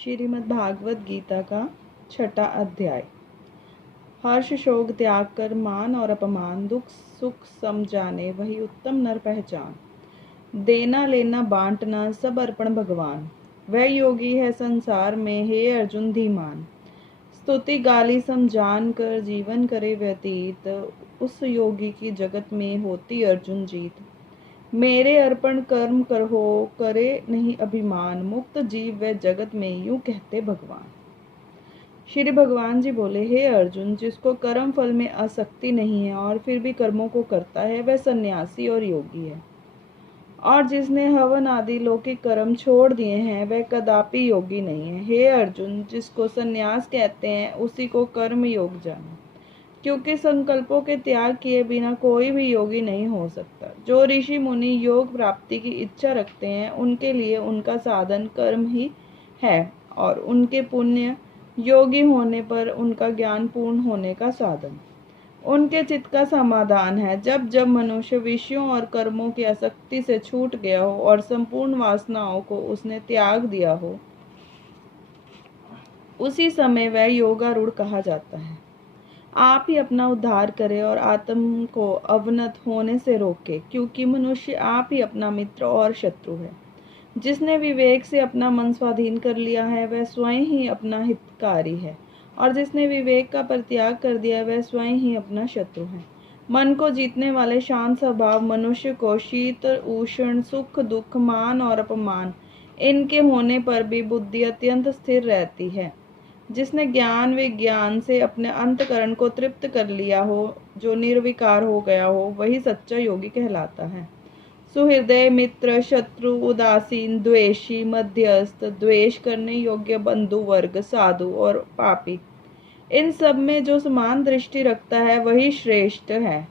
श्रीमद् भागवत गीता का 6वां अध्याय। हर्ष शोक त्याग कर मान और अपमान दुख सुख समझाने वही उत्तम नर पहचान। देना लेना बांटना सब अर्पण भगवान। वह योगी है संसार में हे अर्जुन धीमान। स्तुति गाली समझान कर जीवन करे व्यतीत, उस योगी की जगत में होती अर्जुन जीत। मेरे अर्पण कर्म कर हो करे नहीं अभिमान, मुक्त जीव व जगत में यूं कहते भगवान। श्री भगवान जी बोले, हे अर्जुन, जिसको कर्म फल में आसक्ति नहीं है और फिर भी कर्मों को करता है वह सन्यासी और योगी है। और जिसने हवन आदि लौकिक कर्म छोड़ दिए हैं वह कदापि योगी नहीं है। हे अर्जुन, जिसको सन्यास कहते हैं उसी को कर्म योग जानो, क्योंकि संकल्पों के त्याग किए बिना कोई भी योगी नहीं हो सकता। जो ऋषि मुनि योग प्राप्ति की इच्छा रखते हैं उनके लिए उनका साधन कर्म ही है, और उनके पुण्य योगी होने पर उनका ज्ञान पूर्ण होने का साधन उनके चित्त का समाधान है। जब जब मनुष्य विषयों और कर्मों की आसक्ति से छूट गया हो और संपूर्ण वासनाओं को उसने त्याग दिया हो, उसी समय वह योगारूढ़ कहा जाता है। आप ही अपना उद्धार करे और आत्म को अवनत होने से रोके, क्योंकि मनुष्य आप ही अपना मित्र और शत्रु है। जिसने विवेक से अपना मन स्वाधीन कर लिया है वह स्वयं ही अपना हितकारी है, और जिसने विवेक का परित्याग कर दिया वह स्वयं ही अपना शत्रु है। मन को जीतने वाले शांत स्वभाव मनुष्य को शीत उष्ण सुख दुख मान और अपमान इनके होने पर भी बुद्धि अत्यंत स्थिर रहती है। जिसने ज्ञान विज्ञान से अपने अंतकरण को तृप्त कर लिया हो, जो निर्विकार हो गया हो, वही सच्चा योगी कहलाता है। सुहृदय मित्र शत्रु उदासीन द्वेषी मध्यस्थ द्वेष करने योग्य बंधु वर्ग साधु और पापी, इन सब में जो समान दृष्टि रखता है वही श्रेष्ठ है।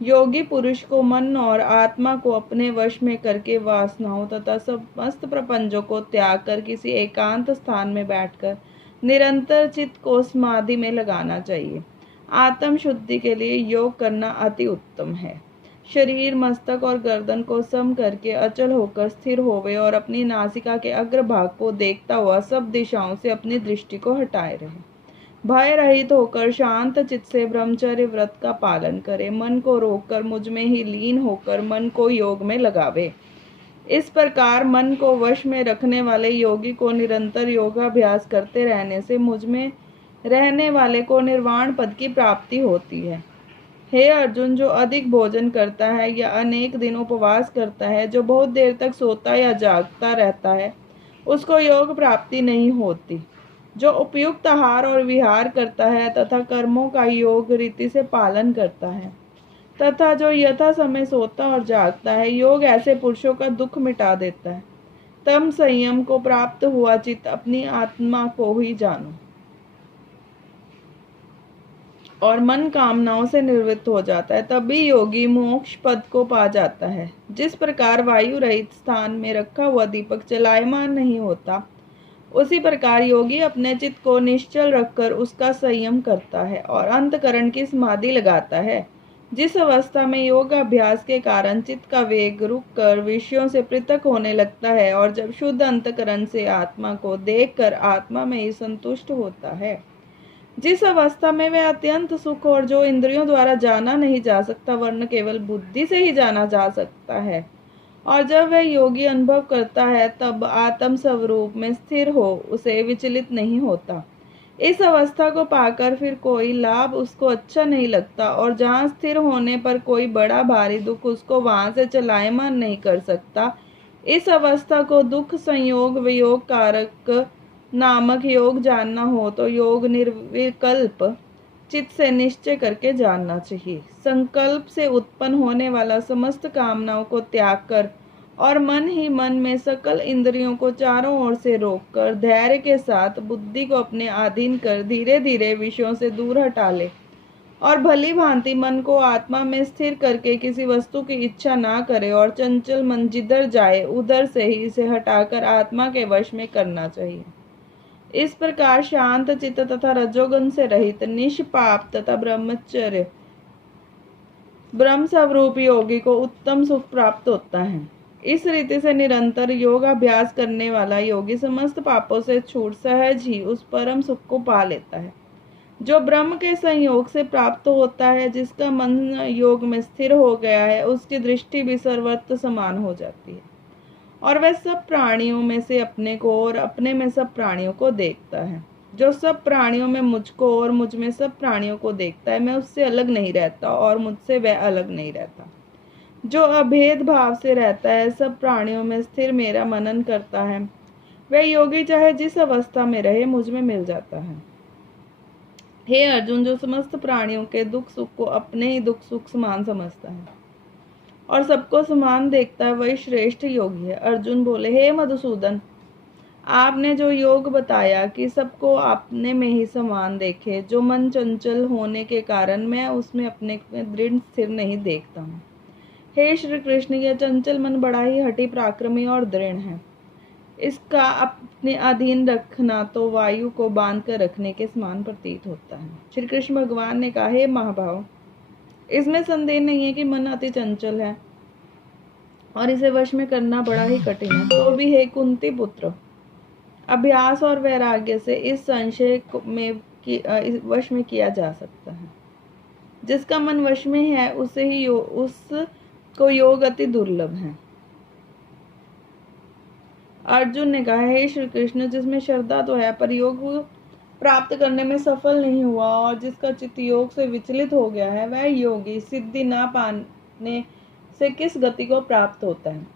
योगी पुरुष को मन और आत्मा को अपने वश में करके वासनाओं तथा समस्त प्रपंचों को त्याग कर किसी एकांत स्थान में बैठकर निरंतर चित्त को समाधि में लगाना चाहिए। आत्म शुद्धि के लिए योग करना अति उत्तम है। शरीर मस्तक और गर्दन को सम करके अचल होकर स्थिर होवे और अपनी नासिका के अग्रभाग को देखता हुआ सब दिशाओं से अपनी दृष्टि को हटाए रहे। भय रहित होकर शांत चित्त से ब्रह्मचर्य व्रत का पालन करे। मन को रोककर मुझ में ही लीन होकर मन को योग में लगावे। इस प्रकार मन को वश में रखने वाले योगी को निरंतर योगाभ्यास करते रहने से मुझ में रहने वाले को निर्वाण पद की प्राप्ति होती है। हे अर्जुन, जो अधिक भोजन करता है या अनेक दिन उपवास करता है, जो बहुत देर तक सोता या जागता रहता है, उसको योग प्राप्ति नहीं होती। जो उपयुक्त आहार और विहार करता है तथा कर्मों का योग रीति से पालन करता है तथा जो यथा समय सोता और जागता है, योग ऐसे पुरुषों का दुख मिटा देता है। तम संयम को प्राप्त हुआ चित्त अपनी आत्मा को ही जानो और मन कामनाओं से निवृत्त हो जाता है, तभी योगी मोक्ष पद को पा जाता है। जिस प्रकार वायु रहित स्थान में रखा हुआ दीपक चलायमान नहीं होता, उसी प्रकार योगी अपने चित्त को निश्चल रखकर उसका संयम करता है और अंतकरण की समाधि लगाता है। जिस अवस्था में योग अभ्यास के कारण चित्त का वेग रुक कर विषयों से पृथक होने लगता है और जब शुद्ध अंतकरण से आत्मा को देखकर आत्मा में ही संतुष्ट होता है, जिस अवस्था में वह अत्यंत सुख और जो इंद्रियों द्वारा जाना नहीं जा सकता वरन केवल बुद्धि से ही जाना जा सकता है, और जब वह योगी अनुभव करता है तब आत्म स्वरूप में स्थिर हो उसे विचलित नहीं होता। इस अवस्था को पाकर फिर कोई लाभ उसको अच्छा नहीं लगता, और जहाँ स्थिर होने पर कोई बड़ा भारी दुख उसको वहां से चलायमान नहीं कर सकता। इस अवस्था को दुख संयोग वियोग कारक नामक योग जानना हो तो योग निर्विकल्प चित्त से निश्चय करके जानना चाहिए। संकल्प से उत्पन्न होने वाला समस्त कामनाओं को त्याग कर और मन ही मन में सकल इंद्रियों को चारों ओर से रोककर धैर्य के साथ बुद्धि को अपने अधीन कर धीरे धीरे विषयों से दूर हटा ले और भली भांति मन को आत्मा में स्थिर करके किसी वस्तु की इच्छा ना करे और चंचल मन जिधर जाए उधर से ही इसे हटाकर आत्मा के वश में करना चाहिए। इस प्रकार शांत चित्त तथा रजोगुण से रहित निष्पाप तथा ब्रह्म स्वरूप योगी को उत्तम सुख प्राप्त होता है। इस रीति से निरंतर योग अभ्यास करने वाला योगी समस्त पापों से छूट सहज ही उस परम सुख को पा लेता है जो ब्रह्म के संयोग से प्राप्त होता है। जिसका मन योग में स्थिर हो गया है उसकी दृष्टि भी सर्वत्र समान हो जाती है और वह सब प्राणियों में से अपने को और अपने में सब प्राणियों को देखता है। जो सब प्राणियों में मुझको और मुझ में सब प्राणियों को देखता है, मैं उससे अलग नहीं रहता और मुझसे वह अलग नहीं रहता। जो अभेद भाव से रहता है, सब प्राणियों में स्थिर मेरा मनन करता है, वह योगी चाहे जिस अवस्था में रहे मुझ में मिल जाता है। हे अर्जुन, जो समस्त प्राणियों के दुख सुख को अपने ही दुख सुख समान समझता है और सबको समान देखता है, वही श्रेष्ठ योगी है। अर्जुन बोले, हे मधुसूदन, आपने जो योग बताया कि सबको अपने में ही समान देखे, जो मन चंचल होने के कारण मैं उसमें अपने में दृढ़ स्थिर नहीं देखता हूँ। हे श्री कृष्ण, यह चंचल मन बड़ा ही हठी पराक्रमी और दृढ़ है। इसका अपने अधीन रखना तो वायु को बांध कर रखने के समान प्रतीत होता है। श्री कृष्ण भगवान ने कहा, हे महाभाव, इसमें संदेह नहीं है कि मन अति चंचल है और इसे वश में करना बड़ा ही कठिन है। तो भी हे कुंती पुत्र, अभ्यास और वैराग्य से इस संशय में वश में किया जा सकता है। जिसका मन वश में है उसे ही उसको योग अति दुर्लभ है। अर्जुन ने कहा, हे श्री कृष्ण, जिसमें श्रद्धा तो है पर योग प्राप्त करने में सफल नहीं हुआ और जिसका चित्त योग से विचलित हो गया है, वह योगी सिद्धि ना पाने से किस गति को प्राप्त होता है।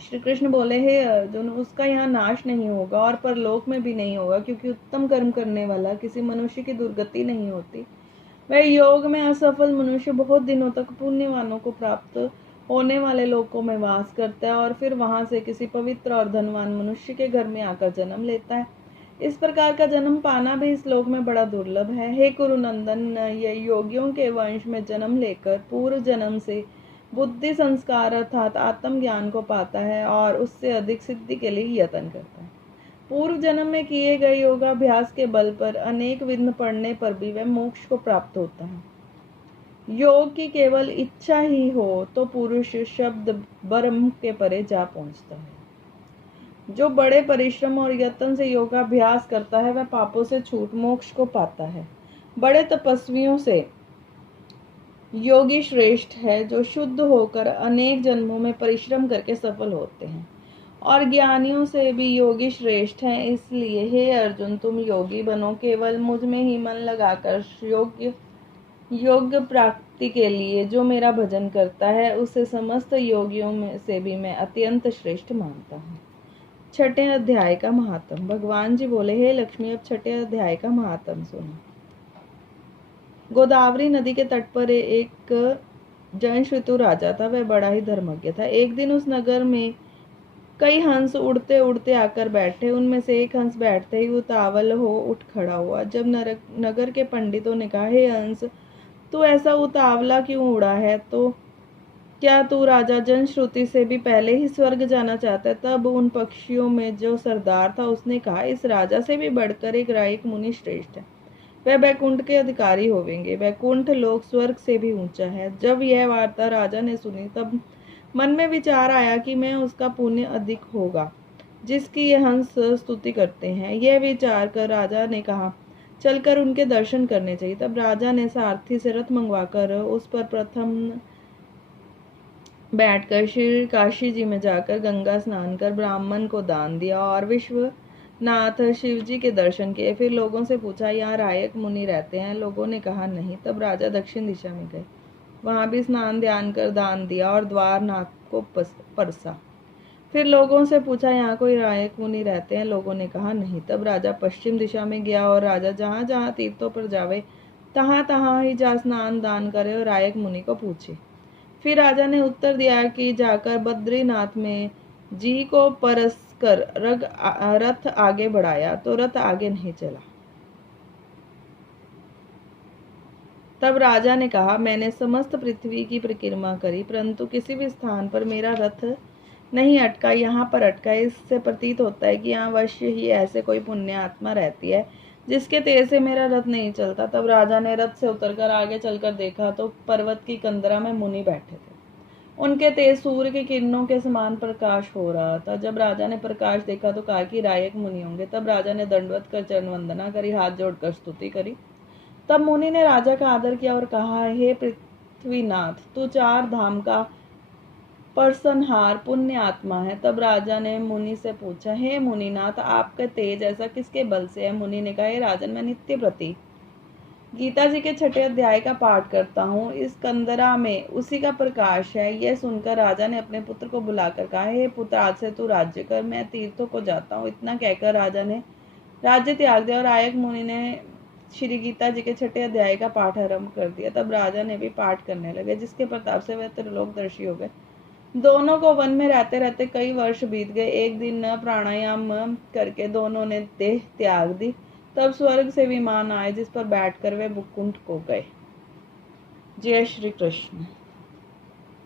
श्री कृष्ण बोले, हे अर्जुन, उसका यहाँ नाश नहीं होगा और परलोक में भी नहीं होगा, क्योंकि उत्तम कर्म करने वाला किसी मनुष्य की दुर्गति नहीं होती। वह योग में असफल मनुष्य बहुत दिनों तक पुण्यवानों को प्राप्त होने वाले लोकों में वास करता है और फिर वहां से किसी पवित्र और धनवान मनुष्य के घर में आकर जन्म लेता है। इस प्रकार का जन्म पाना भी इस लोक में बड़ा दुर्लभ है। हे कुरुनंदन, यह योगियों के वंश में जन्म लेकर पूर्व जन्म से बुद्धि संस्कार अर्थात आत्मज्ञान को पाता है और उससे अधिक सिद्धि के लिए यत्न करता है। पूर्व जन्म में किए गए योगाभ्यास के बल पर अनेक विघ्न पड़ने पर भी वह मोक्ष को प्राप्त होता है। योग की केवल इच्छा ही हो तो पुरुष शब्द ब्रह्म के परे जा पहुंचता है। जो बड़े परिश्रम और यत्न से योगाभ्यास करता है वह पापों से छूट मोक्ष को पाता है। बड़े तपस्वियों से योगी श्रेष्ठ है जो शुद्ध होकर अनेक जन्मों में परिश्रम करके सफल होते हैं और ज्ञानियों से भी योगी श्रेष्ठ हैं। इसलिए हे अर्जुन, तुम योगी बनो, केवल मुझ में ही मन लगाकर योग्य प्राप्ति के लिए जो मेरा भजन करता है उसे समस्त योगियों में से भी मैं अत्यंत श्रेष्ठ मानता हूँ। छठे अध्याय का महात्म। भगवान जी बोले, हे लक्ष्मी, अब छठे अध्याय का महात्म सुनो। गोदावरी नदी के तट पर एक जनश्रुतु राजा था। वह बड़ा ही धर्मज्ञ था। एक दिन उस नगर में कई हंस उड़ते उड़ते आकर बैठे। उनमें से एक हंस बैठते ही उतावल हो उठ खड़ा हुआ। जब नगर के पंडितों ने कहा, हे हंस, तू ऐसा उतावला क्यों उड़ा है? तो क्या तू राजा जनश्रुति से भी पहले ही स्वर्ग जाना चाहता है? तब उन पक्षियों में जो सरदार था उसने कहा, इस राजा से भी बढ़कर एक रायक मुनि श्रेष्ठ है। वह बैकुंठ के अधिकारी होवेंगे। बैकुंठ लोक स्वर्ग से भी ऊंचा है। जब यह वार्ता राजा ने सुनी तब मन में विचार आया कि मैं उसका पुण्य अधिक होगा जिसकी ये हंस स्तुति करते हैं। यह विचार कर राजा ने कहा, चलकर उनके दर्शन करने चाहिए। तब राजा ने सारथी से रथ मंगवाकर उस पर प्रथम बैठकर श्री काशी जी में जाकर गंगा स्नान कर ब्राह्मण को दान दिया और विश्वनाथ शिव जी के दर्शन किए। फिर लोगों से पूछा, यहाँ रायक मुनि रहते हैं? लोगों ने कहा, नहीं। तब राजा दक्षिण दिशा में गए, वहां भी स्नान ध्यान कर दान दिया और द्वारनाथ को परसा। फिर लोगों से पूछा, यहाँ कोई रायक मुनि रहते हैं? लोगों ने कहा, नहीं। तब राजा पश्चिम दिशा में गया और राजा जहाँ जहाँ तीर्थों पर जावे तहाँ तहाँ ही जा स्नान दान करे और रायक मुनि को पूछे। फिर राजा ने उत्तर दिया कि जाकर बद्रीनाथ में जी को परस कर रथ आगे बढ़ाया तो रथ आगे नहीं चला। तब राजा ने कहा, मैंने समस्त पृथ्वी की परिक्रमा करी परंतु किसी भी स्थान पर मेरा रथ नहीं अटका। यहाँ पर अटका। इससे प्रतीत होता है कि यहाँ अवश्य ही ऐसे कोई पुण्य आत्मा रहती है जिसके तेज से मेरा रथ नहीं चलता। तब राजा ने रथ से उतरकर आगे चलकर देखा तो पर्वत की कंदरा में मुनि बैठे थे। उनके तेज सूर्य की किरणों के समान प्रकाश हो रहा था। जब राजा ने प्रकाश देखा तो कहा कि रायक मुनि होंगे। तब राजा ने दंडवत कर चरण वंदना करी, हाथ जोड़कर स्तुति करी। तब मुनि ने राजा का आदर किया और कहा, हे पृथ्वीनाथ, तू 4 धाम का परसनहार पुण्य आत्मा है। तब राजा ने मुनि से पूछा, हे मुनिनाथ, आपका तेज ऐसा किसके बल से है? मुनि ने कहा, हे राजन, मैं नित्य प्रति गीता जी के 6ठे अध्याय का पाठ करता हूँ। इस कंदरा में उसी का प्रकाश है। यह सुनकर राजा ने अपने पुत्र को बुलाकर कहा, हे पुत्र, आज से तू राज्य कर, मैं तीर्थों को जाता हूँ। इतना कहकर राजा ने राज्य त्याग दिया और आयक मुनि ने श्री गीता जी के 6ठे अध्याय का पाठ आरंभ कर दिया। तब राजा ने भी पाठ करने लगे, जिसके प्रताप से वह त्रिलोकदर्शी हो गए। दोनों को वन में रहते रहते कई वर्ष बीत गए। एक दिन प्राणायाम करके दोनों ने देह त्याग दी। तब स्वर्ग से विमान आए, जिस पर बैठकर वे बुकुंठ को गए। जय श्री कृष्ण।